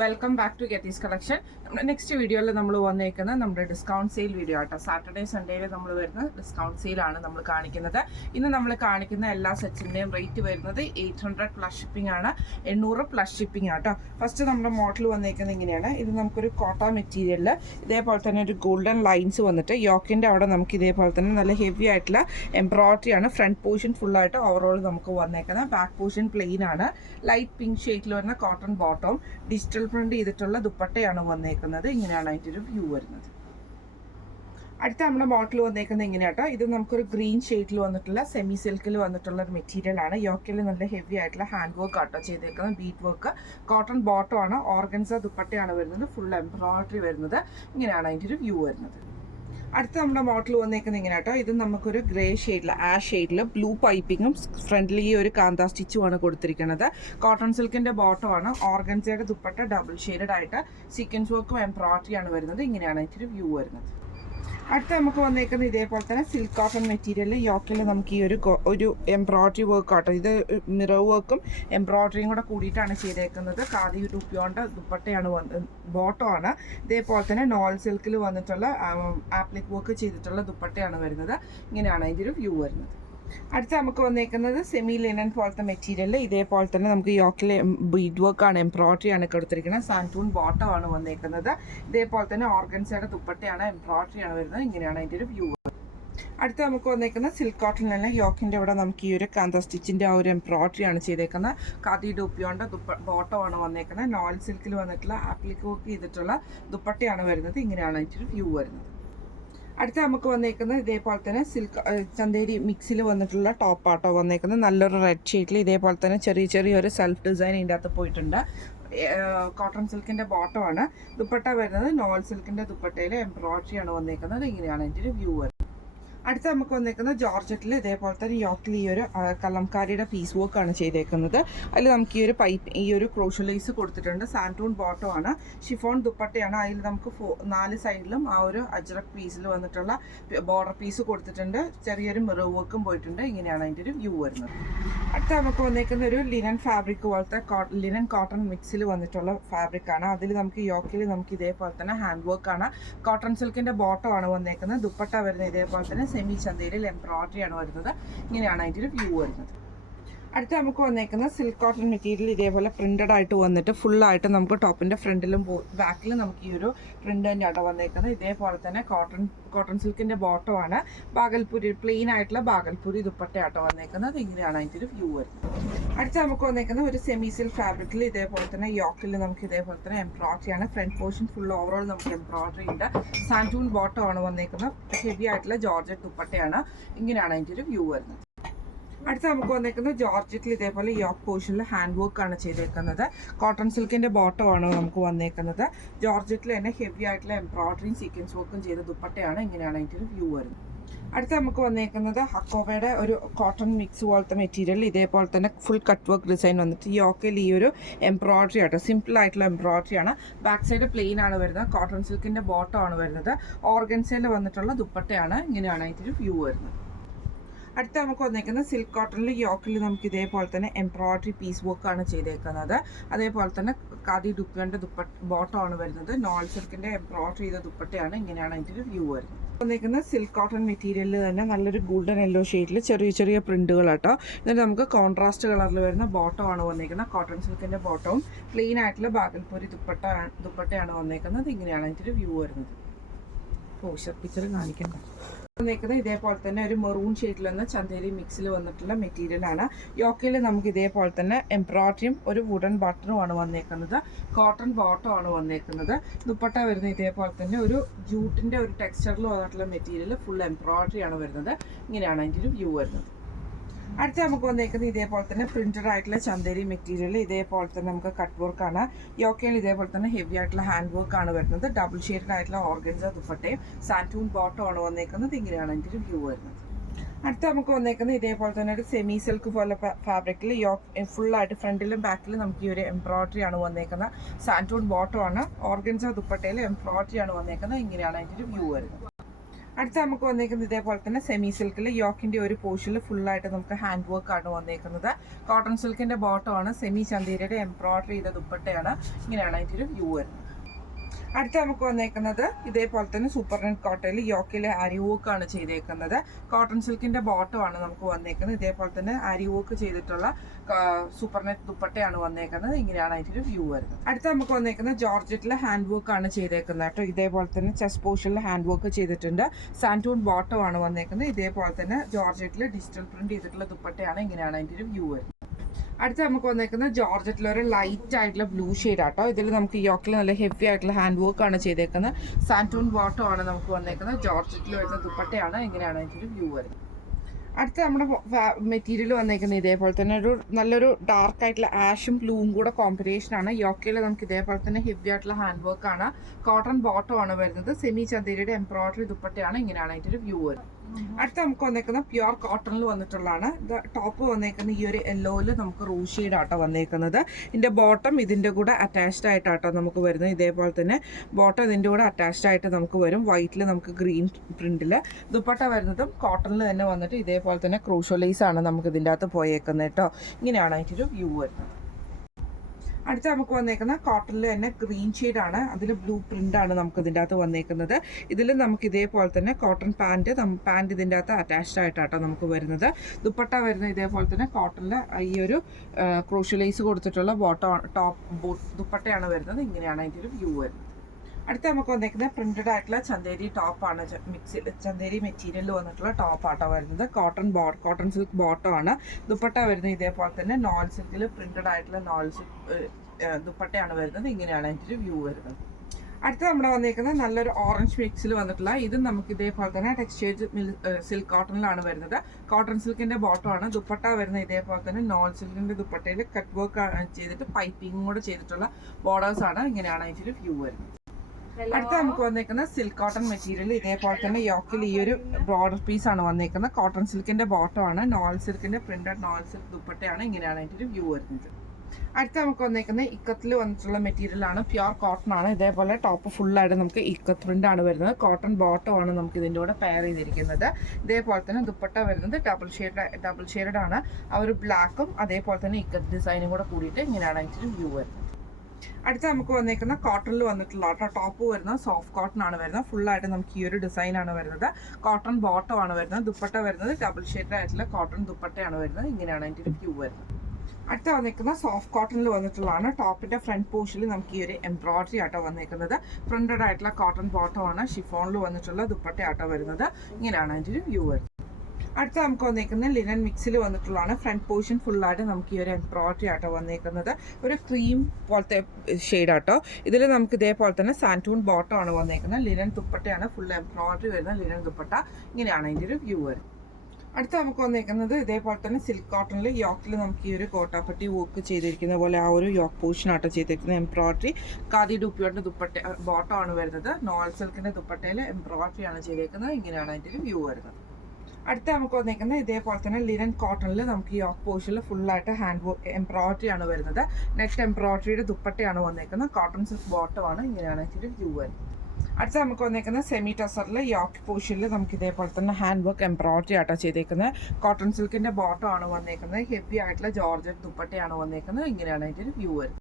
Welcome back to Getty's collection. നമ്മുടെ next വീഡിയോയിൽ നമ്മൾ വന്നേക്കുന്നത് നമ്മുടെ ഡിസ്കൗണ്ട് സെയിൽ വീഡിയോ ആട്ടോ. സാറ്റർഡേ സൺഡേയിൽ നമ്മൾ വരുന്ന ഡിസ്കൗണ്ട് സെയിലാണ് നമ്മൾ കാണിക്കുന്നത്. ഇന്ന് നമ്മൾ കാണിക്കുന്ന എല്ലാ സെറ്റ്സിൻ്റെയും റേറ്റ് വരുന്നത് 800 പ്ലസ് ഷിപ്പിംഗ് ആണ്, 800 പ്ലസ് ഷിപ്പിംഗ് ആട്ടോ. ഫസ്റ്റ് നമ്മുടെ മോഡൽ വന്നേക്കുന്നത് ഇങ്ങനെയാണ്. ഇത് നമുക്കൊരു കോട്ട മെറ്റീരിയലിൽ ഇതേപോലെ തന്നെ ഒരു ഗോൾഡൻ ലൈൻസ് വന്നിട്ട് യോക്കിൻ്റെ അവിടെ നമുക്ക് ഇതേപോലെ തന്നെ നല്ല ഹെവി ആയിട്ടുള്ള എംബ്രോയിഡറി ആണ്. ഫ്രണ്ട് പോർഷൻ ഫുള്ളായിട്ട് ഓവറോൾ നമുക്ക് വന്നേക്കുന്നത്. ബാക്ക് പോർഷൻ പ്ലെയിൻ ആണ്. ലൈറ്റ് പിങ്ക് ഷെയ്ഡിൽ വരുന്ന കോട്ടൺ ബോട്ടം, ഡിജിറ്റൽ പ്രിന്റ് ചെയ്തിട്ടുള്ള ദുപ്പട്ടയാണ് വന്നേക്കുന്നത്. ഇങ്ങനെയാണ് അതിൻ്റെ ഒരു വ്യൂ വരുന്നത്. അടുത്ത നമ്മുടെ മോഡൽ വന്നേക്കുന്നത് ഇങ്ങനെയാട്ടോ. ഇത് നമുക്കൊരു ഗ്രീൻ ഷെയ്ഡിൽ വന്നിട്ടുള്ള സെമി സിൽക്കിൽ വന്നിട്ടുള്ള ഒരു മെറ്റീരിയൽ ആണ്. യോക്കിൽ നല്ല ഹെവി ആയിട്ടുള്ള ഹാൻഡ് വർക്ക് ആട്ടോ ചെയ്തേക്കുന്നത്. ബീറ്റ് വർക്ക്, കോട്ടൺ ബോട്ടം ആണ്, ഓർഗൻസ ദുപ്പട്ടയാണ് വരുന്നത്. ഫുൾ എംബ്രോയിഡറി വരുന്നത്. ഇങ്ങനെയാണ് അതിൻ്റെ ഒരു വ്യൂ വരുന്നത്. അടുത്ത നമ്മുടെ മോഡൽ വന്നേക്കുന്നത് ഇങ്ങനെ കേട്ടോ. ഇത് നമുക്കൊരു ഗ്രേ ഷെയ്ഡിൽ, ആഷ് ഷെയ്ഡിൽ ബ്ലൂ പൈപ്പിങ്ങും ഫ്രണ്ടിൽ ഈ ഒരു കാന്താ സ്റ്റിച്ചുമാണ് കൊടുത്തിരിക്കുന്നത്. കോട്ടൺ സിൽക്കിൻ്റെ ബോട്ടമാണ്, ഓർഗൻസയുടെ ദുപ്പട്ട ഡബിൾ ഷെയ്ഡഡ് ആയിട്ട് സീക്വൻസ് വർക്കും എംബ്രോയിഡറിയാണ് വരുന്നത്. ഇങ്ങനെയാണ് ഇതിൻ്റെ വ്യൂ വരുന്നത്. അടുത്ത നമുക്ക് വന്നേക്കുന്നത് ഇതേപോലെ തന്നെ സിൽക്ക് കോട്ടൺ മെറ്റീരിയൽ. യോക്കിൽ നമുക്ക് ഈ ഒരു എംബ്രോയിഡറി വർക്ക് ആട്ടോ. ഇത് മിറർ വർക്കും എംബ്രോയിഡറിയും കൂടെ കൂടിയിട്ടാണ് ചെയ്തേക്കുന്നത്. ഖാദി ടുപ്പിയോണ്ട് ദുപ്പട്ടയാണ് ബോട്ടമാണ്. ഇതേപോലെ തന്നെ നോൾ സിൽക്കിൽ വന്നിട്ടുള്ള ആപ്ലിക് വർക്ക് ചെയ്തിട്ടുള്ള ദുപ്പട്ടയാണ് വരുന്നത്. ഇങ്ങനെയാണ് അതിൻ്റെ ഒരു വ്യൂ വരുന്നത്. അടുത്ത നമുക്ക് വന്നേക്കുന്നത് സെമി ലിനൻ പോലത്തെ മെറ്റീരിയൽ. ഇതേപോലെ തന്നെ നമുക്ക് യോക്കിലെ ബീഡ് വർക്കാണ്, എംബ്രോയിഡറി ആണ് കൊടുത്തിരിക്കുന്നത്. സാൻറ്റൂൺ ബോട്ടം ആണ് വന്നേക്കുന്നത്. ഇതേപോലെ തന്നെ ഓർഗൻസയുടെ ദുപ്പട്ടയാണ്, എംബ്രോയിഡറി ആണ് വരുന്നത്. ഇങ്ങനെയാണ് അതിൻ്റെ ഒരു വ്യൂ. അടുത്ത നമുക്ക് വന്നേക്കുന്നത് സിൽക്ക് കോട്ടണിലാണ്. യോക്കിൻ്റെ ഇവിടെ നമുക്ക് ഈ ഒരു കാന്ത സ്റ്റിച്ചിൻ്റെ ആ ഒരു എംബ്രോയിഡറി ആണ് ചെയ്തേക്കുന്നത്. ഖാദി ഡൂപ്പിയോണ്ട് ബോട്ടമാണ് വന്നേക്കുന്നത്. നോൾ സിൽക്കിൽ വന്നിട്ടുള്ള ആപ്ലിക് വർക്ക് ചെയ്തിട്ടുള്ള ദുപ്പട്ടയാണ് വരുന്നത്. ഇങ്ങനെയാണ് അതിൻ്റെ ഒരു വ്യൂ വരുന്നത്. അടുത്ത നമുക്ക് വന്നേക്കുന്നത് ഇതേപോലെ തന്നെ സിൽക്ക് ചന്തേരി മിക്സിൽ വന്നിട്ടുള്ള ടോപ്പാട്ടോ വന്നേക്കുന്നത്. നല്ലൊരു റെഡ് ഷെയ്ഡിൽ ഇതേപോലെ തന്നെ ചെറിയൊരു സെൽഫ് ഡിസൈൻ ഇതിൻ്റെ അകത്ത് പോയിട്ടുണ്ട്. കോട്ടൺ സിൽക്കിൻ്റെ ബോട്ടമാണ്. ദുപ്പട്ട വരുന്നത് നോൾ സിൽക്കിൻ്റെ ദുപ്പട്ടയിൽ എംബ്രോയിഡറി ആണ് വന്നേക്കുന്നത്. ഇങ്ങനെയാണ് ഇതിൻ്റെ ഒരു വ്യൂ വരുന്നത്. അടുത്ത നമുക്ക് വന്നേക്കുന്നത് ജോർജറ്റിൽ ഇതേപോലെ തന്നെ യോക്കിൽ ഈ ഒരു കലംകാരിയുടെ പീസ് വർക്കാണ് ചെയ്തേക്കുന്നത്. അതിൽ നമുക്ക് ഈ ഒരു ക്രോഷ്യോ ലേസ് കൊടുത്തിട്ടുണ്ട്. സാൻറ്റൂൺ ബോട്ടമാണ്, ഷിഫോൺ ദുപ്പട്ടയാണ്. അതിൽ നമുക്ക് 4 സൈഡിലും ആ ഒരു അജ്രക് പീസിൽ വന്നിട്ടുള്ള ബോർഡർ പീസ് കൊടുത്തിട്ടുണ്ട്. ചെറിയൊരു മിറർ വർക്കും പോയിട്ടുണ്ട്. ഇങ്ങനെയാണ് അതിൻ്റെ ഒരു വ്യൂ വരുന്നത്. അടുത്ത നമുക്ക് വന്നേക്കുന്ന ഒരു ലിനൻ ഫാബ്രിക് പോലത്തെ ലിനൻ കോട്ടൺ മിക്സിൽ വന്നിട്ടുള്ള ഫാബ്രിക്കാണ്. അതിൽ നമുക്ക് യോക്കിൽ നമുക്ക് ഇതേപോലെ തന്നെ ഹാൻഡ് വർക്കാണ്. കോട്ടൺ സിൽക്കിൻ്റെ ബോട്ടമാണ് വന്നേക്കുന്നത്. ദുപ്പട്ട വരുന്നത് ഇതേപോലെ തന്നെ സെമി ചന്തയിൽ എംബ്രോയിഡറി ആണ് വരുന്നത്. ഇങ്ങനെയാണ് അതിൻ്റെ ഒരു വ്യൂ വരുന്നത്. അടുത്ത നമുക്ക് വന്നേക്കുന്നത് സിൽക്ക് കോട്ടൺ മെറ്റീരിയൽ ഇതേപോലെ പ്രിന്റഡ് ആയിട്ട് വന്നിട്ട് ഫുള്ളായിട്ട് നമുക്ക് ടോപ്പിൻ്റെ ഫ്രണ്ടിലും ബാക്കിലും നമുക്ക് ഈ ഒരു പ്രിന്റ് തന്നെ ആട്ടോ വന്നേക്കുന്നത്. ഇതേപോലെ തന്നെ കോട്ടൺ സിൽക്കിൻ്റെ ബോട്ടമാണ്. ബാഗൽപൂരി പ്ലെയിൻ ആയിട്ടുള്ള ബാഗൽപൂരി ദുപ്പട്ടയാട്ടോ വന്നേക്കുന്നത്. ഇങ്ങനെയാണ് അതിൻ്റെ ഒരു വ്യൂ വരുന്നത്. അടുത്ത നമുക്ക് വന്നേക്കുന്നത് ഒരു സെമി സിൽക്ക് ഫാബ്രിക്കിൽ ഇതേപോലെ തന്നെ യോക്കിൽ നമുക്ക് ഇതേപോലെ തന്നെ എംബ്രോയിഡറി ആണ്. ഫ്രണ്ട് പോർഷൻ ഫുൾ ഓവറോൾ നമുക്ക് എംബ്രോയിഡറി ഉണ്ട്. സാൻറ്റൂൺ ബോട്ടമാണ് വന്നേക്കുന്നത്. ഹെവി ആയിട്ടുള്ള ജോർജറ്റ് ദുപ്പട്ടയാണ്. ഇങ്ങനെയാണ് അതിൻ്റെ ഒരു വ്യൂ വരുന്നത്. അടുത്ത നമുക്ക് വന്നേക്കുന്നത് ജോർജറ്റിൽ ഇതേപോലെ യോക്ക് പോർഷനിൽ ഹാൻഡ് വർക്കാണ് ചെയ്തേക്കുന്നത്. കോട്ടൺ സിൽക്കിൻ്റെ ബോട്ടമാണ് നമുക്ക് വന്നേക്കുന്നത്. ജോർജറ്റിൽ തന്നെ ഹെവി ആയിട്ടുള്ള എംബ്രോയിഡറിയും സീക്വൻസ് വർക്കും ചെയ്ത ദുപ്പട്ടയാണ്. ഇങ്ങനെയാണ് അതിൻ്റെ ഒരു വ്യൂ വരുന്നത്. അടുത്ത നമുക്ക് വന്നേക്കുന്നത് ഹക്കോവയുടെ ഒരു കോട്ടൺ മിക്സ് പോലത്തെ മെറ്റീരിയൽ ഇതേപോലെ തന്നെ ഫുൾ കട്ട് വർക്ക് ഡിസൈൻ വന്നിട്ട് യോക്കിൽ ഈ ഒരു എംബ്രോയിഡറി ആട്ടോ. സിമ്പിൾ ആയിട്ടുള്ള എംബ്രോയിഡറി ആണ്. ബാക്ക് സൈഡ് പ്ലെയിൻ ആണ് വരുന്നത്. കോട്ടൺ സിൽക്കിൻ്റെ ബോട്ടം ആണ് വരുന്നത്. ഓർഗൻസയിൽ വന്നിട്ടുള്ള ദുപ്പട്ടയാണ്. ഇങ്ങനെയാണ് അതിൻ്റെ ഒരു വ്യൂ വരുന്നത്. അടുത്ത നമുക്ക് വന്നേക്കുന്നത് സിൽക്ക് കോട്ടണിൽ യോക്കിൽ നമുക്ക് ഇതേപോലെ തന്നെ എംബ്രോയിഡറി പീസ് വർക്കാണ് ചെയ്തേക്കുന്നത്. അതേപോലെ തന്നെ ഖാദി ഡുപ്പിയോൻ്റെ ബോട്ടമാണ് വരുന്നത്. നോൾ സിൽക്കിൻ്റെ എംബ്രോയിഡറി ചെയ്ത ദുപ്പട്ടയാണ്. ഇങ്ങനെയാണ് അതിൻ്റെ ഒരു വ്യൂ വരുന്നത്. വന്നേക്കുന്നത് സിൽക്ക് കോട്ടൺ മെറ്റീരിയലിൽ തന്നെ നല്ലൊരു ഗോൾഡൻ യെല്ലോ ഷെയ്ഡിൽ ചെറിയ പ്രിന്റുകളാട്ടോ. എന്നിട്ട് നമുക്ക് കോൺട്രാസ്റ്റ് കളറിൽ വരുന്ന ബോട്ടമാണ് വന്നേക്കുന്നത്. കോട്ടൺ സിൽക്കിൻ്റെ ബോട്ടവും പ്ലെയിൻ ആയിട്ടുള്ള ബാഗൽപൂരി ദുപ്പട്ടയാണ് വന്നേക്കുന്നത്. ഇങ്ങനെയാണ് അതിൻ്റെ ഒരു വ്യൂ വരുന്നത്. പിക്ചർ കാണിക്കണ്ട. വന്നേക്കുന്നത് ഇതേപോലെ തന്നെ ഒരു മെറൂൺ ഷെയ്ഡിൽ വന്ന ചന്തേരി മിക്സിൽ വന്നിട്ടുള്ള മെറ്റീരിയലാണ്. യോക്കയിൽ നമുക്ക് ഇതേപോലെ തന്നെ എംബ്രോയിഡറിയും ഒരു വുഡൻ ബട്ടറുമാണ് വന്നേക്കുന്നത്. കോട്ടൺ ബോട്ടമാണ് വന്നേക്കുന്നത്. ദുപ്പട്ട വരുന്നത് ഇതേപോലെ തന്നെ ഒരു ജൂട്ടിൻ്റെ ഒരു ടെക്സ്ചറിൽ വന്നിട്ടുള്ള മെറ്റീരിയൽ ഫുൾ എംബ്രോയിഡറി ആണ് വരുന്നത്. ഇങ്ങനെയാണ് അതിൻ്റെ ഒരു വ്യൂ വരുന്നത്. അടുത്ത നമുക്ക് വന്നേക്കുന്നത് ഇതേപോലെ തന്നെ പ്രിന്റഡ് ആയിട്ടുള്ള ചന്തേരി മെറ്റീരിയൽ ഇതേപോലെ തന്നെ നമുക്ക് കട്ട് വർക്കാണ്. യോക്കയിൽ ഇതേപോലെ തന്നെ ഹെവി ആയിട്ടുള്ള ഹാൻഡ് വർക്കാണ് വരുന്നത്. ഡബിൾ ഷെയ്ഡഡ് ആയിട്ടുള്ള ഓർഗൻസ ദുപ്പട്ടയും സാൻറ്റൂൺ ബോട്ടമാണ് വന്നേക്കുന്നത്. ഇങ്ങനെയാണ് അതിൻ്റെ ഒരു വ്യൂ വരുന്നത്. അടുത്ത നമുക്ക് വന്നേക്കുന്നത് ഇതേപോലെ തന്നെ ഒരു സെമി സിൽക്ക് പോലെ ഫാബ്രിക്കിൽ ഫുള്ളായിട്ട് ഫ്രണ്ടിലും ബാക്കിലും നമുക്ക് ഈ ഒരു എംബ്രോയിഡറി ആണ് വന്നേക്കുന്നത്. സാൻറ്റൂൺ ബോട്ടമാണ്. ഓർഗൻസ ദുപ്പട്ടയിൽ എംബ്രോയിഡറി ആണ് വന്നേക്കുന്നത്. ഇങ്ങനെയാണ് അതിൻ്റെ ഒരു വ്യൂ വരുന്നത്. അടുത്ത നമുക്ക് വന്നേക്കുന്നത് ഇതേപോലെ തന്നെ സെമി സിൽക്കിൽ യോക്കിൻ്റെ ഒരു പോർഷനിൽ ഫുള്ളായിട്ട് നമുക്ക് ഹാൻഡ് വർക്ക് ആണ് വന്നേക്കുന്നത്. കോട്ടൺ സിൽക്കിൻ്റെ ബോട്ടം ആണ്, സെമി ചന്തേരിയുടെ എംബ്രോയിഡറി ചെയ്ത ദുപ്പട്ടയാണ്. ഇങ്ങനെയാണ് അതിൻ്റെ ഒരു വ്യൂ വരുന്നത്. അടുത്ത നമുക്ക് വന്നേക്കുന്നത് ഇതേപോലെ തന്നെ സൂപ്പർ നെറ്റ് കോട്ടയിൽ യോക്കിൽ ആരി വർക്ക് ആണ് ചെയ്തേക്കുന്നത്. കോട്ടൺ സിൽക്കിന്റെ ബോട്ടം ആണ് നമുക്ക് വന്നേക്കുന്നത്. ഇതേപോലെ തന്നെ ആരി വർക്ക് ചെയ്തിട്ടുള്ള സൂപ്പർ നെറ്റ് ദുപ്പട്ടയാണ് വന്നേക്കുന്നത്. ഇങ്ങനെയാണ് അതിൻ്റെ ഒരു വ്യൂ വരുന്നത്. അടുത്ത നമുക്ക് വന്നേക്കുന്നത് ജോർജറ്റിലെ ഹാൻഡ് വർക്ക് ആണ് ചെയ്തേക്കുന്നത് കേട്ടോ. ഇതേപോലെ തന്നെ ചെസ്റ്റ് പോർഷനിൽ ഹാൻഡ് വർക്ക് ചെയ്തിട്ടുണ്ട്. സാൻറ്റൂൺ ബോട്ടം ആണ് വന്നേക്കുന്നത്. ഇതേപോലെ തന്നെ ജോർജറ്റിൽ ഡിജിറ്റൽ പ്രിന്റ് ചെയ്തിട്ടുള്ള ദുപ്പട്ടയാണ്. ഇങ്ങനെയാണ് അതിൻ്റെ ഒരു വ്യൂ വരുന്നത്. അടുത്ത നമുക്ക് വന്നേക്കുന്നത് ജോർജറ്റിൽ ഒരു ലൈറ്റ് ആയിട്ടുള്ള ബ്ലൂ ഷെയ്ഡ് ആട്ടോ. ഇതിൽ നമുക്ക് യോക്കിൽ നല്ല ഹെവി ആയിട്ടുള്ള ഹാൻഡ് വർക്ക് ആണ് ചെയ്തേക്കുന്നത്. സാൻറ്റൂൺ ബോട്ടം ആണ് നമുക്ക് വന്നേക്കുന്നത്. ജോർജറ്റിൽ വരുന്ന ദുപ്പട്ടയാണ്. ഇങ്ങനെയാണ് അതിൻ്റെ ഒരു വ്യൂ വരുന്നത്. അടുത്ത നമ്മുടെ മെറ്റീരിയൽ വന്നേക്കുന്നത് ഇതേപോലെ തന്നെ ഒരു നല്ലൊരു ഡാർക്ക് ആയിട്ടുള്ള ആഷും ബ്ലൂവും കൂടെ കോമ്പിനേഷൻ ആണ്. യോക്കയിൽ നമുക്ക് ഇതേപോലെ തന്നെ ഹെവി ആയിട്ടുള്ള ഹാൻഡ് വർക്ക് ആണ്. കോട്ടൺ ബോട്ടം ആണ് വരുന്നത്. സെമി ചന്തേരിയുടെ എംബ്രോയിഡറി ദുപ്പട്ടയാണ്. ഇങ്ങനെയാണ് അതിൻ്റെ ഒരു വ്യൂ വരുന്നത്. അടുത്ത നമുക്ക് വന്നേക്കുന്ന പ്യുവർ കോട്ടണിൽ വന്നിട്ടുള്ളതാണ്. ഇത് ടോപ്പ് വന്നേക്കുന്ന ഈ ഒരു യെല്ലോയിൽ നമുക്ക് റൂ ഷെയ്ഡ് ആട്ടോ വന്നേക്കുന്നത്. ഇതിൻ്റെ ബോട്ടം ഇതിൻ്റെ കൂടെ അറ്റാച്ച്ഡ് ആയിട്ടാട്ടോ നമുക്ക് വരുന്നത്. ഇതേപോലെ തന്നെ ബോട്ടം ഇതിൻ്റെ കൂടെ അറ്റാച്ച്ഡ് ആയിട്ട് നമുക്ക് വരും. വൈറ്റിൽ നമുക്ക് ഗ്രീൻ പ്രിന്റിൽ ദുപ്പട്ട വരുന്നതും കോട്ടണിൽ തന്നെ വന്നിട്ട് ഇതേപോലെ തന്നെ ക്രൂഷോ ലേസ് ആണ് നമുക്ക് ഇതിൻ്റെ അകത്ത് പോയേക്കുന്നത് കേട്ടോ. ഇങ്ങനെയാണ് അതിൻ്റെ ഒരു വ്യൂ വരുന്നത്. അടുത്ത നമുക്ക് വന്നേക്കുന്ന കോട്ടണിൽ തന്നെ ഗ്രീൻ ഷെയ്ഡാണ്. അതിൽ ബ്ലൂ പ്രിന്റ് ആണ് നമുക്ക് ഇതിൻ്റെ അകത്ത് വന്നേക്കുന്നത്. ഇതിൽ നമുക്ക് ഇതേപോലെ തന്നെ കോട്ടൺ പാൻറ് ഇതിൻ്റെ അകത്ത് അറ്റാച്ച്ഡ് ആയിട്ടാട്ടോ നമുക്ക് വരുന്നത്. ദുപ്പട്ട വരുന്നത് ഇതേപോലെ തന്നെ കോട്ടണിൽ ഈ ഒരു ക്രൂഷ്യലൈസ് കൊടുത്തിട്ടുള്ള ടോപ്പ് ദുപ്പട്ടയാണ് വരുന്നത്. ഇങ്ങനെയാണ് അതിൻ്റെ ഒരു വ്യൂ വരുന്നത്. അടുത്ത നമുക്ക് വന്നേക്കുന്നത് പ്രിന്റഡ് ആയിട്ടുള്ള ചന്തേരി ടോപ്പാണ്. ചന്തേരി മെറ്റീരിയലിൽ വന്നിട്ടുള്ള ടോപ്പാട്ടോ വരുന്നത്. കോട്ടൺ സിൽക്ക് ബോട്ടം ആണ്. ദുപ്പട്ട വരുന്നത് ഇതേപോലെ തന്നെ നോൾ സിൽക്കിൽ പ്രിന്റഡ് ആയിട്ടുള്ള നോൾ സിൽക്ക് ദുപ്പട്ടയാണ് വരുന്നത്. ഇങ്ങനെയാണ് അതിൻ്റെ ഒരു വ്യൂ വരുന്നത്. അടുത്ത നമ്മുടെ വന്നേക്കുന്നത് നല്ലൊരു ഓറഞ്ച് മിക്സിൽ വന്നിട്ടുള്ള ഇത് നമുക്ക് ഇതേപോലെ തന്നെ ടെക്സ്റ്റൈൽസ് സിൽക്ക് കോട്ടണിലാണ് വരുന്നത്. കോട്ടൺ സിൽക്കിന്റെ ബോട്ടം ആണ്. ദുപ്പട്ട വരുന്നത് ഇതേപോലെ തന്നെ നോൺ സിൽക്കിന്റെ ദുപ്പട്ടയിൽ കട്ട് വർക്ക് ചെയ്തിട്ട് പൈപ്പിംഗ് കൂടെ ചെയ്തിട്ടുള്ള ബോർഡേഴ്സ് ആണ്. ഇങ്ങനെയാണ് അതിൻ്റെ ഒരു വ്യൂ വരുന്നത്. അടുത്ത നമുക്ക് വന്നേക്കുന്ന സിൽക്ക് കോട്ടൺ മെറ്റീരിയൽ ഇതേപോലെ തന്നെ യോക്കിൽ ഈ ഒരു ബോർഡർ പീസ് ആണ് വന്നേക്കുന്നത്. കോട്ടൺ സിൽക്കിന്റെ ബോട്ടം ആണ്. നോൾ സിൽക്കിന്റെ പ്രിന്റഡ് നോൾ സിൽക്ക് ദുപ്പട്ടയാണ്. ഇങ്ങനെയാണ് അതിൻ്റെ ഒരു വ്യൂ വരുന്നത്. അടുത്ത നമുക്ക് വന്നേക്കുന്നത് ഇക്കത്തിൽ വന്നിട്ടുള്ള മെറ്റീരിയൽ ആണ്. പ്യുവർ കോട്ടൺ ആണ്. ഇതേപോലെ ടോപ്പ് ഫുള്ളായിട്ട് നമുക്ക് ഇക്കത്ത് പ്രിന്റ് ആണ് വരുന്നത്. കോട്ടൺ ബോട്ടം ആണ് നമുക്ക് ഇതിൻ്റെ കൂടെ പെയർ ചെയ്തിരിക്കുന്നത്. ഇതേപോലെ തന്നെ ദുപ്പട്ട വരുന്നത് ഡബിൾ ഷെയ്ഡ് ആണ്. ആ ഒരു ബ്ലാക്കും അതേപോലെ തന്നെ ഇക്കത്ത് ഡിസൈനും കൂടെ കൂടിയിട്ട് ഇങ്ങനെയാണ് അതിൻ്റെ ഒരു വ്യൂ വരുന്നത്. അടുത്ത നമുക്ക് വന്നേക്കുന്ന കോട്ടണിൽ വന്നിട്ടുള്ള ടോപ്പ് വരുന്നത് സോഫ്റ്റ് കോട്ടൺ ആണ് വരുന്നത്. ഫുള്ളായിട്ട് നമുക്ക് ഈ ഒരു ഡിസൈൻ ആണ് വരുന്നത്. കോട്ടൺ ബോട്ടം ആണ് വരുന്നത്. ദുപ്പട്ട വരുന്നത് ഡബിൾ ഷെയ്ഡ് ആയിട്ടുള്ള കോട്ടൺ ദുപ്പട്ടയാണ് വരുന്നത്. ഇങ്ങനെയാണ് അതിൻ്റെ ഒരു വ്യൂ വരുന്നത്. അടുത്ത വന്നിരിക്കുന്ന സോഫ്റ്റ് കോട്ടണിൽ വന്നിട്ടുള്ളതാണ്. ടോപ്പിന്റെ ഫ്രണ്ട് പോർഷനിൽ നമുക്ക് ഈ ഒരു എംബ്രോയിഡറി ആട്ടോ വന്നിരിക്കുന്നത്. പ്രിന്റഡ് ആയിട്ടുള്ള കോട്ടൺ ബോട്ടം ആണ്. ഷിഫോണിൽ വന്നിട്ടുള്ള ദുപ്പട്ട ആട്ടോ വരുന്നത്. ഇങ്ങനെയാണ് അതിൻ്റെ ഒരു വ്യൂ വരുന്നത്. അടുത്ത നമുക്ക് വന്നേക്കുന്ന ലിനൻ മിക്സിൽ വന്നിട്ടുള്ളതാണ്. ഫ്രണ്ട് പോർഷൻ ഫുള്ളായിട്ട് നമുക്ക് ഈ ഒരു എംബ്രോയിഡറി ആട്ടോ വന്നേക്കുന്നത്. ഒരു ക്രീം പോലത്തെ ഷെയ്ഡ് ആട്ടോ. ഇതിൽ നമുക്ക് ഇതേപോലെ തന്നെ സാൻറ്റൂൺ ബോട്ടം ആണ് വന്നേക്കുന്നത്. ലിനൻ ദുപ്പട്ടയാണ്. ഫുൾ എംബ്രോയിഡറി വരുന്ന ലിനൻ ദുപ്പട്ട. ഇങ്ങനെയാണ് അതിൻ്റെ ഒരു വ്യൂ വരുന്നത്. അടുത്ത നമുക്ക് വന്നേക്കുന്നത് ഇതേപോലെ തന്നെ സിൽക്ക് കോട്ടണിൽ യോക്കിൽ നമുക്ക് ഈ ഒരു കോട്ടാപ്പട്ടി വർക്ക് ചെയ്തിരിക്കുന്ന പോലെ ആ ഒരു യോക്ക് പോർഷൻ ആട്ടോ ചെയ്തിരിക്കുന്നത്. എംബ്രോയിഡറി ഖാദി ഡൂപ്പിയോടെ ദുപ്പട്ട ബോട്ടം ആണ് വരുന്നത്. നോൾ സിൽക്കിന്റെ ദുപ്പട്ടയിൽ എംബ്രോയിഡറി ആണ് ചെയ്തേക്കുന്നത്. ഇങ്ങനെയാണ് അതിൻ്റെ ഒരു വ്യൂ വരുന്നത്. അടുത്ത നമുക്ക് വന്നേക്കുന്നത് ഇതേപോലെ തന്നെ ലിനൻ കോട്ടണിൽ നമുക്ക് ഈ യോക്ക് പോർഷനിൽ ഫുള്ളായിട്ട് ഹാൻഡ് വർക്ക് എംബ്രോയിഡറി ആണ് വരുന്നത്. നെറ്റ് എംബ്രോയിഡറിയുടെ ദുപ്പട്ടയാണ് വന്നേക്കുന്നത്. കോട്ടൺ സിൽക്ക് ബോട്ടം ആണ്. ഇങ്ങനെയാണ് ഇതിൻ്റെ വ്യൂ വരുന്നത്. അടുത്ത നമുക്ക് വന്നേക്കുന്നത് സെമി ടസറിൽ യോക്ക് പോർഷനിൽ നമുക്ക് ഇതേപോലെ തന്നെ ഹാൻഡ് വർക്ക് എംബ്രോയിഡറി ആട്ടോ ചെയ്തേക്കുന്നത്. കോട്ടൺ സിൽക്കിന്റെ ബോട്ടം ആണ് വന്നേക്കുന്നത്. ഹെവി ആയിട്ടുള്ള ജോർജറ്റ് ദുപ്പട്ടയാണ് വന്നേക്കുന്നത്. ഇങ്ങനെയാണ് അതിൻ്റെ ഒരു വ്യൂ വരുന്നത്.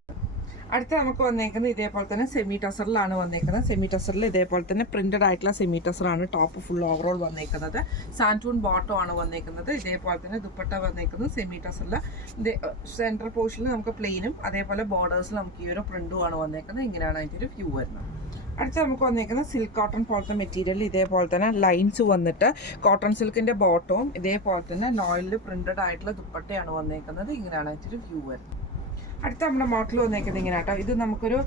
അടുത്ത നമുക്ക് വന്നേക്കുന്നത് ഇതേപോലെ തന്നെ സെമി ടസറിലാണ് വന്നേക്കുന്നത്. സെമി ടസറിൽ ഇതേപോലെ തന്നെ പ്രിന്റഡ് ആയിട്ടുള്ള സെമി ടസറാണ്. ടോപ്പ് ഫുൾ ഓവറോൾ വന്നേക്കുന്നത്. സാൻറ്റൂൺ ബോട്ടം ആണ് വന്നേക്കുന്നത്. ഇതേപോലെ തന്നെ ദുപ്പട്ട വന്നേക്കുന്നത് സെമി ടസറിൽ സെൻട്രൽ പോർഷനിൽ നമുക്ക് പ്ലെയിനും അതേപോലെ ബോർഡേഴ്സിൽ നമുക്ക് ഈ ഒരു പ്രിന്റും ആണ് വന്നേക്കുന്നത്. ഇങ്ങനെയാണ് അതിൻ്റെ ഒരു വ്യൂ വരുന്നത്. അടുത്ത നമുക്ക് വന്നേക്കുന്നത് സിൽക്ക് കോട്ടൺ പോലത്തെ മെറ്റീരിയൽ ഇതേപോലെ തന്നെ ലൈൻസ് വന്നിട്ട് കോട്ടൺ സിൽക്കിന്റെ ബോട്ടവും ഇതേപോലെ തന്നെ നോയിലിൽ പ്രിന്റഡ് ആയിട്ടുള്ള ദുപ്പട്ടയാണ് വന്നേക്കുന്നത്. ഇങ്ങനെയാണ് അതിൻ്റെ ഒരു വ്യൂ വരുന്നത്. അടുത്ത നമ്മുടെ മോഡൽ വന്നേക്കുന്നത് ഇങ്ങനെ കേട്ടോ. ഇത് നമുക്കൊരു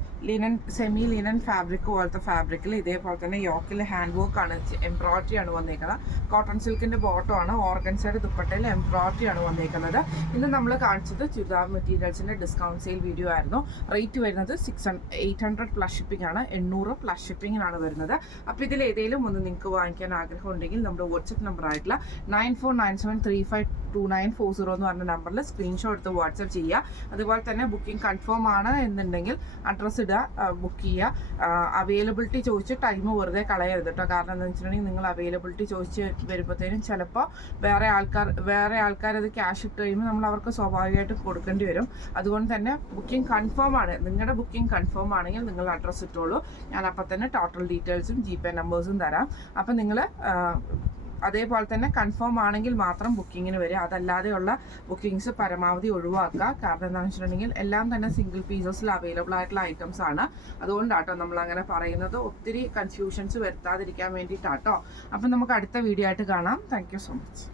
സെമി ലിനൻ ഫാബ്രിക് പോലത്തെ ഫാബ്രിക്കിൽ ഇതേപോലെ തന്നെ യോക്കിൽ ഹാൻഡ് വർക്ക് ആണ് എംബ്രോയിഡറി ആണ് വന്നേക്കുന്നത്. കോട്ടൺ സിൽക്കിന്റെ ബോട്ടം ആണ്. ഓർഗൻസയുടെ ദുപ്പട്ടയിൽ എംബ്രോയിഡറി ആണ് വന്നേക്കുന്നത്. ഇന്ന് നമ്മൾ കാണിച്ചത് ചുരിദാർ മെറ്റീരിയൽസിന്റെ ഡിസ്കൗണ്ട് സെയിൽ വീഡിയോ ആയിരുന്നു. റേറ്റ് വരുന്നത് 800 പ്ലസ് ഷിപ്പിംഗ് ആണ്. 800 പ്ലസ് ഷിപ്പിംഗിനാണ് വരുന്നത്. അപ്പോൾ ഇതിൽ ഏതെങ്കിലും ഒന്ന് നിങ്ങൾക്ക് വാങ്ങിക്കാൻ ആഗ്രഹം ഉണ്ടെങ്കിൽ നമ്മുടെ വാട്സപ്പ് നമ്പർ ആയിട്ടുള്ള 9497352940 എന്ന് പറഞ്ഞ നമ്പറിൽ സ്ക്രീൻഷോട്ട് എടുത്ത് വാട്സപ്പ് ചെയ്യുക. അതുപോലെ തന്നെ തന്നെ ബുക്കിംഗ് കൺഫേം ആണ് എന്നുണ്ടെങ്കിൽ അഡ്രസ്സ് ഇടുക, ബുക്ക് ചെയ്യുക. അവൈലബിലിറ്റി ചോദിച്ച് ടൈം വെറുതെ കളയരുത് കേട്ടോ. കാരണം എന്താണെന്ന് വെച്ചിട്ടുണ്ടെങ്കിൽ നിങ്ങൾ അവൈലബിലിറ്റി ചോദിച്ച് വരുമ്പോഴത്തേനും ചിലപ്പോൾ വേറെ ആൾക്കാർ അത് ക്യാഷ് ഇട്ട് കഴിയുമ്പോൾ നമ്മൾ അവർക്ക് സ്വാഭാവികമായിട്ട് കൊടുക്കേണ്ടി വരും. അതുകൊണ്ട് തന്നെ ബുക്കിംഗ് കൺഫേം ആണ്, നിങ്ങളുടെ ബുക്കിംഗ് കൺഫേം ആണെങ്കിൽ നിങ്ങൾ അഡ്രസ്സ് ഇട്ടോളൂ. ഞാൻ അപ്പം തന്നെ ടോട്ടൽ ഡീറ്റെയിൽസും GPay നമ്പേഴ്സും തരാം. അപ്പം നിങ്ങൾ അതേപോലെ തന്നെ കൺഫേം ആണെങ്കിൽ മാത്രം ബുക്കിങ്ങിന് വരിക. അതല്ലാതെയുള്ള ബുക്കിങ്സ് പരമാവധി ഒഴിവാക്കുക. കാരണം എന്താണെന്ന് വെച്ചിട്ടുണ്ടെങ്കിൽ എല്ലാം തന്നെ സിംഗിൾ പീസസിൽ അവൈലബിൾ ആയിട്ടുള്ള ഐറ്റംസ് ആണ്. അതുകൊണ്ടാട്ടോ നമ്മൾ അങ്ങനെ പറയുന്നത്, ഒത്തിരി കൺഫ്യൂഷൻസ് വരുത്താതിരിക്കാൻ വേണ്ടിയിട്ടാട്ടോ. അപ്പം നമുക്ക് അടുത്ത വീഡിയോ ആയിട്ട് കാണാം. Thank you so much.